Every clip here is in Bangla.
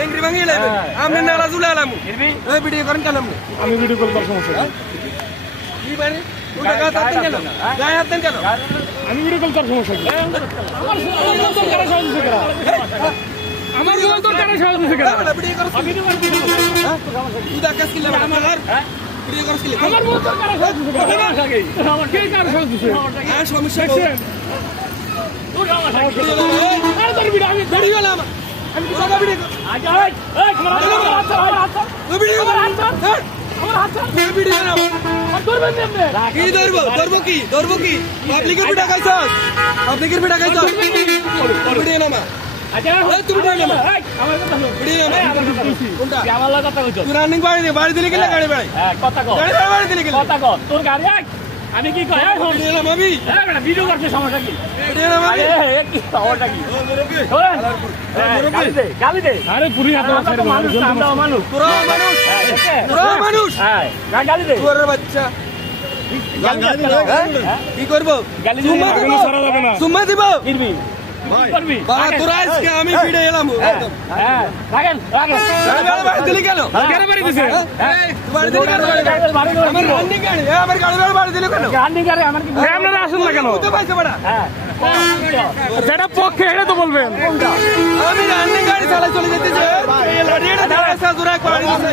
টেংরি ভাঙিয়ে লাইবে আমরা নালা জুলে আলামু এই ভিডিও করেন কেন আমি ভিডিও কল করার সমস্যা কি? কি মানে উল্টা গায়ে হাত দেন কেন গায়ে হাত দেন কেন আমি ভিডিও কল করার সমস্যা কি? আমার মোবাইল তোর কাছে সহজ দিছে কেন? ভিডিও করছ কি ভিডিও করছ তুই দা কাজ কি লাগে আমার ভিডিও করছ কি আমার মোবাইল তোর কাছে সহজ দিছে কেন? আমার কে কাছে সহজ দিছে? আর সমস্যা তোর আমার আরে তোর ভিডিও আমি ভিডিও লাম আমি তোর ভিডিও আজ এই তোমার হাত ভিডিও আমার হাত এই ভিডিও নাও আর তোর বন্ধ এমনে কি ধরবো কি পাবলিকের ভিডিও খাইছস পাবলিকের ভিডিও খাইছস ভিডিও নামা আচ্ছা তুমি ভিডিও নামা আমার কথা শুন ভিডিও নামা কোনটা আমার লাগা কথা কইছো তুই রানিং বাড়ি দিলে গেলে গাড়ি বাড়ি হ্যাঁ কথা কও গাড়ি বাড়ি দিলে গেলে কথা কও তোর গাড়ি আমি কি কই ভিডিও নামা আমি হ্যাঁ বেটা ভিডিও করতে সমস্যা কি ভিডিও নামা আরে কি সমস্যা কি গালি দে আরে পুরি হাতে ছেড়ে মানুষ আমরা মানুষ পুরো মানুষ হ্যাঁ গালি দে তোর বাচ্চা কি করব গালি দিলে কোনো সারা যাবে না সুম্মা দিব কিরবি করবি তোর আজকে আমি ভিডিও এলাম একদম হ্যাঁ রাখেন গাড়ি বাড়ি দিলি কেন কেন বাড়ি দিছে বাড়ি দিলি কেন আমার রানিং গাড়ি আমার গাড়ি বাড়ি দিলি কেন গান্ডি গাড়ি আমার কি আপনারা আসুন না কেন তো পাইছে বড়া হ্যাঁ যেটা পক্ষে এটা তো বলবেন আমি রানিং গাড়ি চালাই চলে যেতেছি এই লড়িটা দাঁড়ায় সাজুরা করে দিছে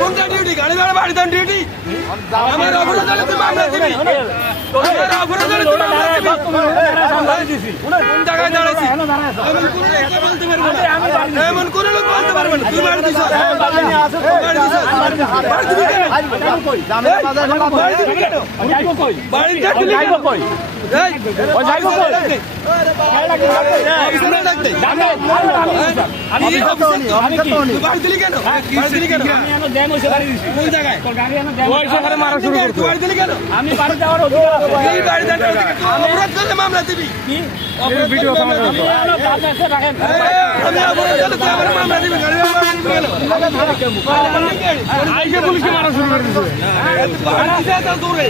কোনটা ডিউটি গাড়ি বাড়ি দান ডিউটি আমার অপরাধ হলে তুমি মামলা দিবি আমার অপরাধ হলে তুমি মামলা দিবি কোন জায়গায় দাঁড়াইছি এমন কোন লোক বলতে পারবে না তুই বাড়ি দিছ বাড়ি দিছ বাড়ি দিবি কেন বাড়ি দিবি কেন বাড়ি দিবি কই এই ও যাইবো কই অফিসে ডাকতে আমি কি বাড়ি দিলি কেন বাড়ি দিলি কেন আমি এনে দেম হইছে বাড়ি দিছি কোন জায়গায় তোর গাড়ি এনে দেম ওই সকালে মারা শুরু করতে বাড়ি দিলি কেন আমি বাড়ি যাওয়ার অধিকার আছে এই বাড়ি দেন অপরাধ করলে মামলা দিবি কি অপরাধ ভিডিও আমি এনে কাজ আছে রাখেন আমি অপরাধ করলে তুই আমার মামলা দিবি গাড়ি মামলা দিবি কেন আইসে পুলিশকে মারা শুরু করে দিছে বাড়ি দিছে তো দূরে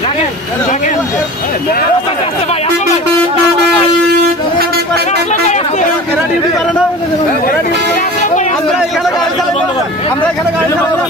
রাখেন আস্তে ভাই আসো ভাই আমরা এখানে গাড়ি চালাবো।